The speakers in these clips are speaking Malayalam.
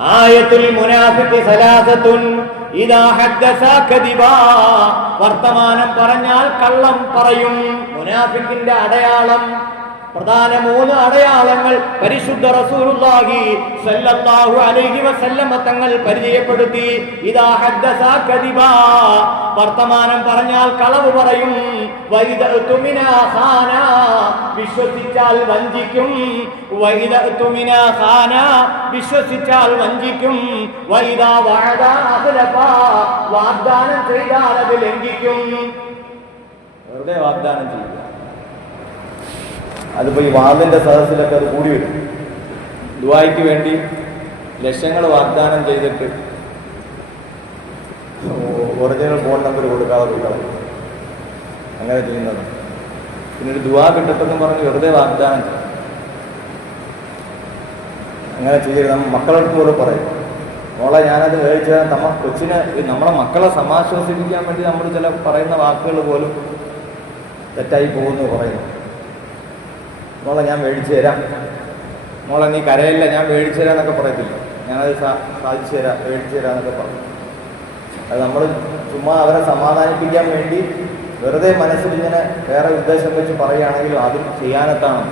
ആയത്തുൽ മുനാഫിക്ക് സലാസത്തുൻ കദിബാ വർത്തമാനം പറഞ്ഞാൽ കള്ളം പറയും. മുനാഫിക്കിന്റെ അടയാളം പ്രധാന മൂന്ന് അടയാളങ്ങൾ പരിശുദ്ധ റസൂലുള്ളാഹി സല്ലല്ലാഹു അലൈഹി വസല്ലമ തങ്ങൾ പരിചയപ്പെടുത്തി. ഇദാ ഹദ്ദസ കദിബാ. വർത്തമാനം പറഞ്ഞാൽ കളവ് പറയും. വൈദ തുമിന ഖാന. വിശ്വസിച്ചാൽ വഞ്ചിക്കും. വൈദ തുമിന ഖാന. വിശ്വസിച്ചാൽ വഞ്ചിക്കും. വൈദ വഅദ അഖ്ലഫ വാഗ്ദാനം ചെയ്താൽ അത് ലംഘിക്കും. വെറുതെ വാഗ്ദാനം ചെയ്യുക. അതിപ്പോ ഈ വാതിന്റെ സദസ്സിലൊക്കെ അത് കൂടി വരും. ദുബായിക്ക് വേണ്ടി ലക്ഷങ്ങൾ വാഗ്ദാനം ചെയ്തിട്ട് ഒറിജിനൽ ഫോൺ നമ്പർ കൊടുക്കാതെ കൊടുക്കണം അങ്ങനെ ചെയ്യുന്നത്. പിന്നെ ഒരു ദുവാ കിട്ടട്ടെന്ന് പറഞ്ഞ് വെറുതെ വാഗ്ദാനം ചെയ്യും അങ്ങനെ ചെയ്യരുത്. നമ്മൾ മക്കളടുത്ത് പോലെ പറയും. മോളെ ഞാനത് മേടിച്ചാൽ നമ്മ കൊച്ചിനെ നമ്മളെ മക്കളെ സമാശ്വസിപ്പിക്കാൻ വേണ്ടി നമ്മൾ ചില പറയുന്ന വാക്കുകൾ പോലും തെറ്റായി പോകുന്നു പറയുന്നു. മോളെ ഞാൻ മേടിച്ചു തരാം. മോളെ നീ കരയില്ല ഞാൻ മേടിച്ചു തരാം എന്നൊക്കെ പറയത്തില്ല. ഞാനത് സാധിച്ചു തരാം മേടിച്ചു തരാം എന്നൊക്കെ പറഞ്ഞു അത് നമ്മൾ ചുമ്മാ അവരെ സമാധാനിപ്പിക്കാൻ വേണ്ടി വെറുതെ മനസ്സിൽ ഇങ്ങനെ വേറെ ഉദ്ദേശം വെച്ച് പറയുകയാണെങ്കിൽ അത് ചെയ്യാനെത്താണ്.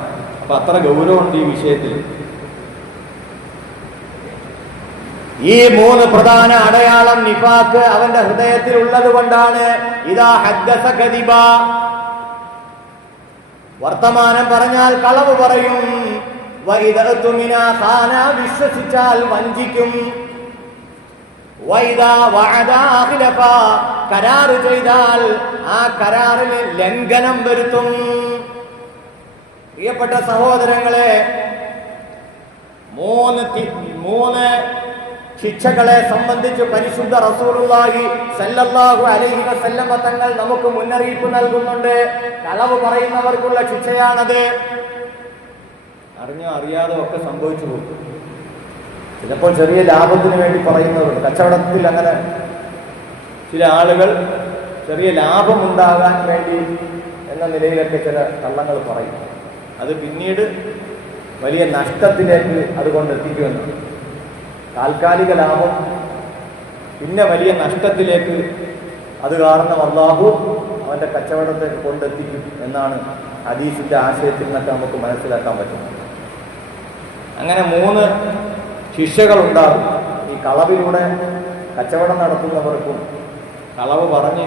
അപ്പൊ അത്ര ഗൗരവമുണ്ട് ഈ വിഷയത്തിൽ. ഈ മൂന്ന് പ്രധാന അടയാളം നിഫാക്ക് അവന്റെ ഹൃദയത്തിൽ ഉള്ളത് കൊണ്ടാണ്. ഇതാ ഹദ്ദസ വർത്തമാനം പറഞ്ഞാൽ കളവ് പറയും. വൈദത്തുമിന മിനാ ഖാന വിശ്വസിച്ചാൽ വഞ്ചിക്കും. വൈദാ വഅദ അഖ്ലഫ കരാറ് ചെയ്താൽ ആ കരാറിന് ലംഘനം വരുത്തും. പ്രിയപ്പെട്ട സഹോദരങ്ങളെ മൂന്ന് മൂന്ന് ശിക്ഷകളെ സംബന്ധിച്ച് പരിശുദ്ധ റസൂലുള്ളാഹി സല്ലല്ലാഹു അലൈഹി വസല്ലമ തങ്ങൾ നമുക്ക് മുന്നറിയിപ്പ് നൽകുന്നുണ്ട്. കളവ് പറയുന്നവർക്കുള്ള ശിക്ഷയാണത്. അറിഞ്ഞോ അറിയാതോ ഒക്കെ സംഭവിച്ചു പോകും. ചിലപ്പോൾ ചെറിയ ലാഭത്തിന് വേണ്ടി പറയുന്നവരുണ്ട് കച്ചവടത്തിൽ അങ്ങനെ ചില ആളുകൾ ചെറിയ ലാഭം ഉണ്ടാകാൻ വേണ്ടി എന്ന നിലയിലൊക്കെ ചില കള്ളങ്ങൾ പറയും. അത് പിന്നീട് വലിയ നഷ്ടത്തിലേക്ക് അതുകൊണ്ട് എത്തിക്കുമെന്നാണ്. താൽക്കാലിക ലാഭം പിന്നെ വലിയ നഷ്ടത്തിലേക്ക് അത് കാരണം അള്ളാഹു അവന്റെ കച്ചവടത്തെ കൊണ്ടെത്തിക്കും എന്നാണ് ഹദീസിന്റെ ആശയത്തിൽ നിന്നൊക്കെ നമുക്ക് മനസ്സിലാക്കാൻ പറ്റും അങ്ങനെ മൂന്ന് ശിക്ഷകൾ ഉണ്ടാകും. ഈ കളവിലൂടെ കച്ചവടം നടത്തുന്നവർക്കും കളവ് പറഞ്ഞ്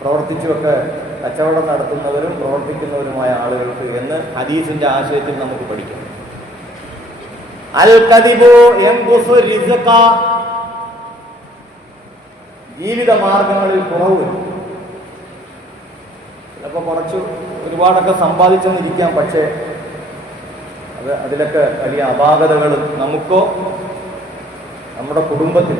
പ്രവർത്തിച്ചുമൊക്കെ കച്ചവടം നടത്തുന്നവരും പ്രവർത്തിക്കുന്നവരുമായ ആളുകൾക്ക് എന്ന് ഹദീസിന്റെ ആശയത്തിൽ നമുക്ക് പഠിക്കാം. അൽ ജീവിത മാർഗങ്ങളിൽ കുറവ് ചിലപ്പോ കുറച്ച് ഒരുപാടൊക്കെ സമ്പാദിച്ചെന്നിരിക്കാം പക്ഷേ അത് അതിലൊക്കെ വലിയ അപാകതകളും നമുക്കോ നമ്മുടെ കുടുംബത്തിൽ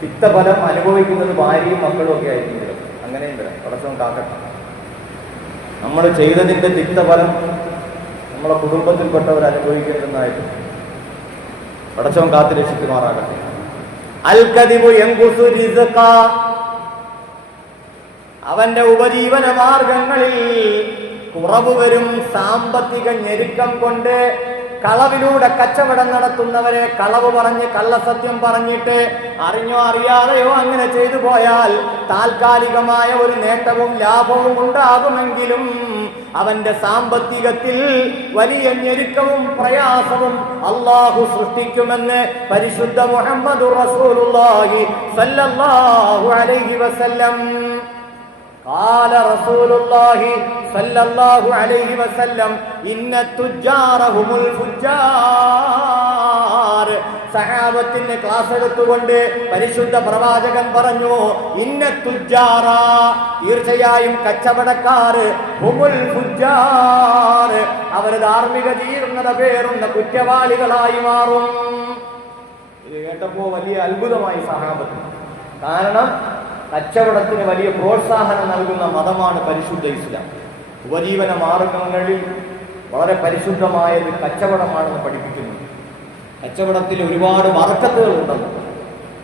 പിത്തഫലം അനുഭവിക്കുന്നത് ഭാര്യയും മക്കളും ഒക്കെ ആയിരിക്കും. അങ്ങനെയും വരാം പടച്ചവൻ കാക്കട്ടെ. നമ്മൾ ചെയ്തതിന്റെ തിക്തഫലം നമ്മളെ കുടുംബത്തിൽപ്പെട്ടവർ അനുഭവിക്കുന്നതെന്നായിട്ട് പടച്ചവൻ കാത്തു രക്ഷിക്കുമാറാകട്ടെ അവന്റെ ഉപജീവന മാർഗങ്ങളിൽ കുറവ് വരും സാമ്പത്തിക ഞെരുക്കം കൊണ്ട് കളവിലൂടെ കച്ചവടം നടത്തുന്നവരെ കളവ് പറഞ്ഞ് കള്ളസത്യം പറഞ്ഞിട്ട് അറിഞ്ഞോ അറിയാതെയോ അങ്ങനെ ചെയ്തു പോയാൽ താൽക്കാലികമായ ഒരു നേട്ടവും ലാഭവും ഉണ്ടാകുമെങ്കിലും അവന്റെ സാമ്പത്തികത്തിൽ വലിയ ഞെരുക്കവും പ്രയാസവും അള്ളാഹു സൃഷ്ടിക്കുമെന്ന് പരിശുദ്ധ മുഹമ്മദ് റസൂലുള്ളാഹി സല്ലല്ലാഹു അലൈഹി വസല്ലം قال رسول الله صلى الله عليه وسلم إن التجار هم الفجار സഹാബത്തിന്റെ ക്ലാസ് എടുത്തുകൊണ്ട് പരിശുദ്ധ പ്രവാചകൻ പറഞ്ഞു ഇന്ന തുജാറ തീർച്ചയായും കച്ചവടക്കാര് ഹുമുൽ ഫുജാർ അവര് ധാർമ്മിക ജീർണത പേറുന്ന കുറ്റവാളികളായി മാറും ഇത് കേട്ടപ്പോ വലിയ അത്ഭുതമായി സഹാബത്ത് കാരണം കച്ചവടത്തിന് വലിയ പ്രോത്സാഹനം നൽകുന്ന മതമാണ് പരിശുദ്ധ ഇസ്ലാം. ഉപജീവന മാർഗങ്ങളിൽ വളരെ പരിശുദ്ധമായ ഒരു കച്ചവടമാണെന്ന് പഠിപ്പിക്കുന്നത്. കച്ചവടത്തിൽ ഒരുപാട് വറക്കത്തുകൾ ഉണ്ടെന്ന്.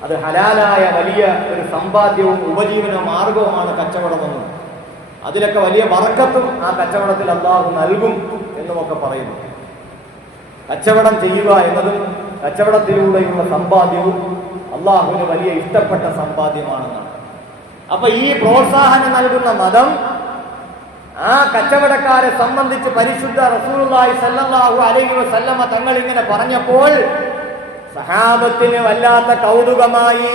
അത് ഹലാലായ വലിയ ഒരു സമ്പാദ്യവും ഉപജീവന മാർഗവുമാണ് കച്ചവടമെന്ന്. അതിലൊക്കെ വലിയ വറക്കത്തും ആ കച്ചവടത്തിൽ അള്ളാഹു നൽകും എന്നുമൊക്കെ പറയുന്നു. കച്ചവടം ചെയ്യുക എന്നതും കച്ചവടത്തിലൂടെയുള്ള സമ്പാദ്യവും അള്ളാഹുവിന് വലിയ ഇഷ്ടപ്പെട്ട സമ്പാദ്യമാണെന്നാണ്. അപ്പൊ ഈ പ്രോത്സാഹനം നൽകുന്ന മതം ആ കച്ചവടക്കാരെ സംബന്ധിച്ച് പരിശുദ്ധ റസൂലുള്ളാഹി സല്ലല്ലാഹു അലൈഹി വസല്ലമ തങ്ങൾ ഇങ്ങനെ പറഞ്ഞപ്പോൾ സഹാബത്തിന് വല്ലാത്ത കൗതുകമായി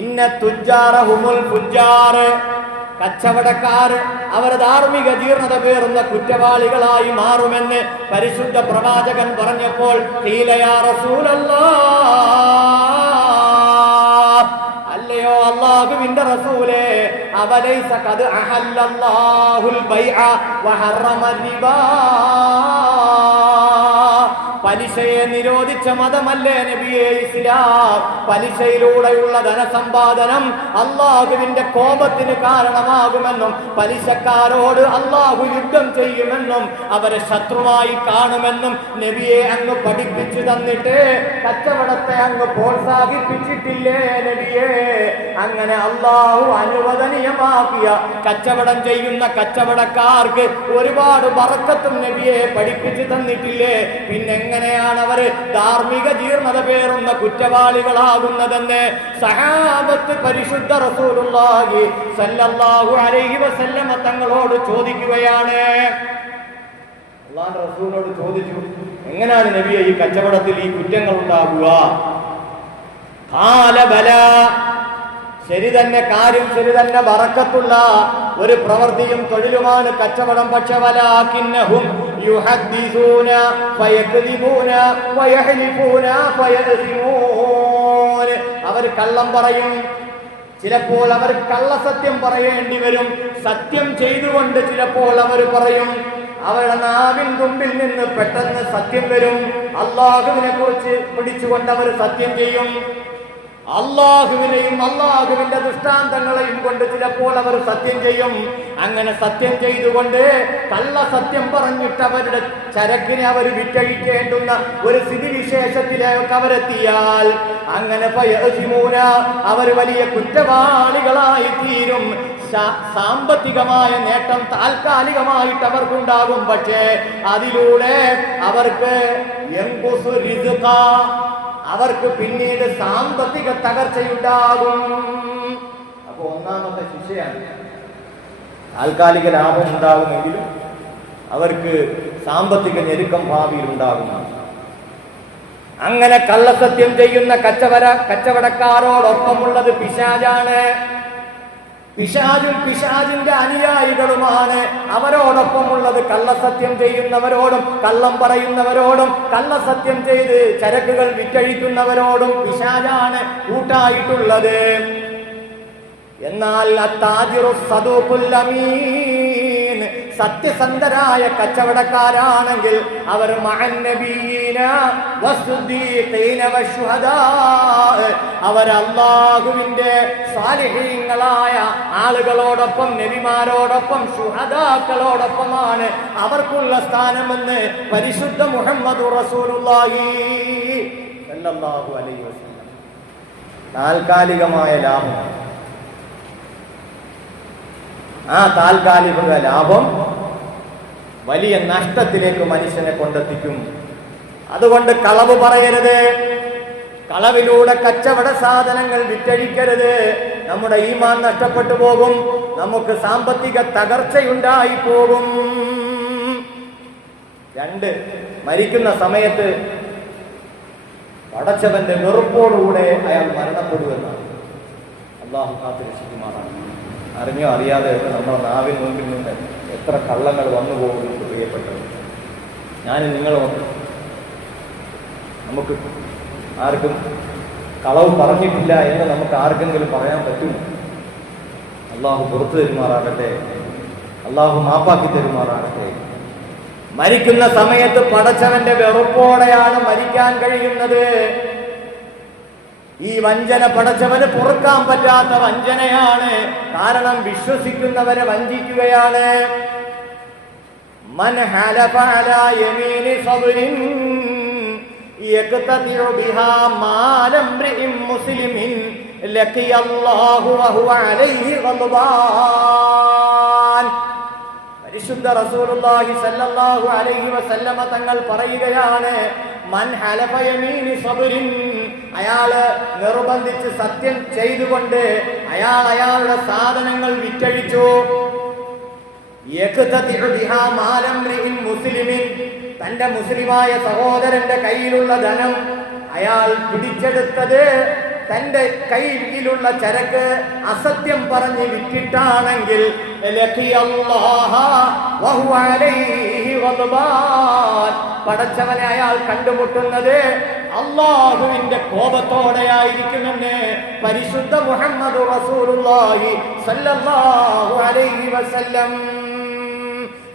ഇന്ന തുജാറ ഹുമുൽ പുജാറ് കച്ചവടക്കാർ അവർ ധാർമ്മിക ജീർണത പേറുന്ന കുറ്റവാളികളായി മാറുമെന്ന് പരിശുദ്ധ പ്രവാചകൻ പറഞ്ഞപ്പോൾ ഹീലയാ റസൂലല്ലാഹ് അല്ലയോ അള്ളാഹുവിന്റെ റസൂലേ അവലൈസ കദ് അഹല്ലല്ലാഹുൽ ബൈഅ വഹറമ റിബാ. പലിശയെ നിരോധിച്ച മതമല്ലേ നബിയെ ഇസ്ലാം? പലിശയിലൂടെയുള്ള ധനസമ്പാദനം അള്ളാഹുവിന്റെ കോപത്തിന് കാരണമാകുമെന്നും പലിശക്കാരോട് അള്ളാഹു യുദ്ധം ചെയ്യുമെന്നും അവരെ ശത്രുവായി കാണുമെന്നും നബിയെ അങ്ങ് പഠിപ്പിച്ചു തന്നിട്ട് കച്ചവടത്തെ അങ്ങ് പ്രോത്സാഹിപ്പിച്ചിട്ടില്ലേ നബിയെ? അങ്ങനെ അള്ളാഹു അനുവദനീയമാക്കിയ കച്ചവടം ചെയ്യുന്ന കച്ചവടക്കാർക്ക് ഒരുപാട് വറക്കത്തും നബിയെ പഠിപ്പിച്ചു തന്നിട്ടില്ലേ? പിന്നെ എങ്ങനെയാണ് അവർ ധാർമ്മിക ജീർണത പേറുന്ന കുറ്റവാളികളാകുന്നതെന്ന് സഹാബത്ത് പരിശുദ്ധ റസൂലുള്ളാഹി സല്ലല്ലാഹു അലൈഹി വസല്ലമ തങ്ങളോട് ചോദിക്കുകയാണ്. അള്ളാന്റെ റസൂലിനോട് ചോദിച്ചു എങ്ങനെയാണ് നബിയെ ഈ കച്ചവടത്തിൽ ഈ കുറ്റങ്ങൾ ഉണ്ടാകുക കാലബല ശരി തന്നെ കാര്യം ശരി തന്നെ വറക്കത്തുള്ള ഒരു പ്രവൃത്തിയും തൊഴിലുമാണ് കച്ചവടം. പക്ഷെ വലാകിന്നഹും യുഹദ്ദിസൂന فيكذبون ويحلفون فيأثمون. അവർ കള്ളം പറയും. ചിലപ്പോൾ അവർ കള്ളസത്യം പറയേണ്ടി വരും. സത്യം ചെയ്തുകൊണ്ട് ചിലപ്പോൾ അവർ പറയും. അവരുടെ നാവിൻ തുമ്പിൽ നിന്ന് പെട്ടെന്ന് സത്യം വരും. അള്ളാഹുവിനെ കുറിച്ച് പിടിച്ചുകൊണ്ട് അവർ സത്യം ചെയ്യും. അള്ളാഹുവിനെയും അള്ളാഹുവിന്റെ ദൃഷ്ടാന്തങ്ങളെയും കൊണ്ട് ചിലപ്പോൾ അവർ സത്യം ചെയ്യും. അങ്ങനെ സത്യം ചെയ്തുകൊണ്ട് കള്ള സത്യം പറഞ്ഞിട്ട് അവരുടെ ചരക്കിനെ അവർ വിറ്റഴിക്കേണ്ടുന്ന ഒരു സ്ഥിതിവിശേഷത്തിലേക്ക് അവരെത്തിയാൽ അങ്ങനെ പയസിമൂന അവർ വലിയ കുറ്റവാളികളായി തീരും സാമ്പത്തികമായ നേട്ടം താൽക്കാലികമായിട്ട് അവർക്കുണ്ടാകും. പക്ഷേ അതിലൂടെ അവർക്ക് എങ്കുസു അവർക്ക് പിന്നീട് സാമ്പത്തിക തകർച്ചയുണ്ടാകും. അപ്പൊ ഒന്നാമത്തെ ശിക്ഷയാണ് താൽക്കാലിക ലാഭം ഉണ്ടാകുമെങ്കിലും അവർക്ക് സാമ്പത്തിക ഞെരുക്കം ഭാവിയിൽ ഉണ്ടാകുന്നതാണ് അങ്ങനെ കള്ളസത്യം ചെയ്യുന്ന കച്ചവട കച്ചവടക്കാരോടൊപ്പമുള്ളത് പിശാജാണ് പിശാജും പിശാജിന്റെ അനുയായികളുമാണ് അവരോടൊപ്പമുള്ളത്. കള്ളസത്യം ചെയ്യുന്നവരോടും കള്ളം പറയുന്നവരോടും കള്ളസത്യം ചെയ്ത് ചരക്കുകൾ വിറ്റഴിക്കുന്നവരോടും പിശാജാണ് കൂട്ടായിട്ടുള്ളത്. എന്നാൽ അത്താജിറു സദൂഖുൽ അമീൻ സത്യസന്ധരായ കച്ചവടക്കാരാണെങ്കിൽ അവർ അവർ അള്ളാഹുവിന്റെ സാലിഹീങ്ങളായ ആളുകളോടൊപ്പം നബിമാരോടൊപ്പം ശുഹദാക്കളോടൊപ്പമാണ് അവർക്കുള്ള സ്ഥാനമെന്ന് പരിശുദ്ധ മുഹമ്മദ് റസൂലുള്ളാഹി അലൈഹി വസല്ലം. താൽക്കാലികമായ ലാഭം. ആ താൽക്കാലിക ലാഭം വലിയ നഷ്ടത്തിലേക്ക് മനുഷ്യനെ കൊണ്ടെത്തിക്കും. അതുകൊണ്ട് കളവ് പറയരുത്. കളവിലൂടെ കച്ചവട സാധനങ്ങൾ വിറ്റഴിക്കരുത്. നമ്മുടെ ഈമാൻ നഷ്ടപ്പെട്ടു പോകും. നമുക്ക് സാമ്പത്തിക തകർച്ചയുണ്ടായി പോകും. രണ്ട് മരിക്കുന്ന സമയത്ത് പടച്ചവന്റെ വെറുപ്പോടുകൂടെ അയാൾ മരണപ്പെടുമെന്നാണ്. അള്ളാഹു കാത്തിരക്ഷിക്കുമാറാണ് അറിഞ്ഞോ അറിയാതെ നമ്മുടെ നാവിൽ മുമ്പിൽ നിന്ന് എത്ര കള്ളങ്ങൾ വന്നു പോകുന്നു പ്രിയപ്പെട്ടത് ഞാൻ നിങ്ങൾ നമുക്ക് ആർക്കും കളവ് പറഞ്ഞിട്ടില്ല എന്ന് നമുക്ക് ആർക്കെങ്കിലും പറയാൻ പറ്റുമോ അള്ളാഹു പുറത്തു തരുമാറാകട്ടെ. അള്ളാഹു മാപ്പാക്കി തരുമാറാകട്ടെ. മരിക്കുന്ന സമയത്ത് പടച്ചവന്റെ വെറുപ്പോടെയാണ് മരിക്കാൻ കഴിയുന്നത്. ഈ വഞ്ചന പടച്ചവന് പൊറുക്കാൻ പറ്റാത്ത വഞ്ചനയാണ്. കാരണം വിശ്വസിക്കുന്നവരെ വഞ്ചിക്കുകയാണ്. ഗദ്ബാൻ പരിശുദ്ധ റസൂലുള്ളാഹി സല്ലല്ലാഹു അലൈഹി വസല്ലമ തങ്ങൾ പറയുകയാണ് അയാൾ നിർബന്ധിച്ച് സത്യം ചെയ്തുകൊണ്ട് അയാൾ അയാളുടെ സാധനങ്ങൾ വിറ്റഴിച്ചു. മുസ്ലിമിൻ. തന്റെ മുസ്ലിമായ സഹോദരന്റെ കയ്യിലുള്ള ധനം അയാൾ പിടിച്ചെടുത്തത് തന്റെ കയ്യിലുള്ള ചരക്ക് അസത്യം പറഞ്ഞ് വിറ്റിട്ടാണെങ്കിൽ. പടച്ചവനെ അയാൾ കണ്ടുമുട്ടുന്നത് അള്ളാഹുവിന്റെ കോപത്തോടെയായിരിക്കുമെന്ന് പരിശുദ്ധ മുഹമ്മദ് റസൂലുള്ളാഹി സല്ലല്ലാഹു അലൈഹി വസല്ലം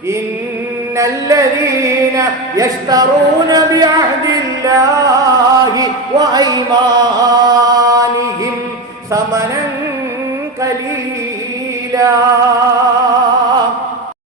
إن الذين يشترون بعهد الله وأيمانهم ثمنا قليلا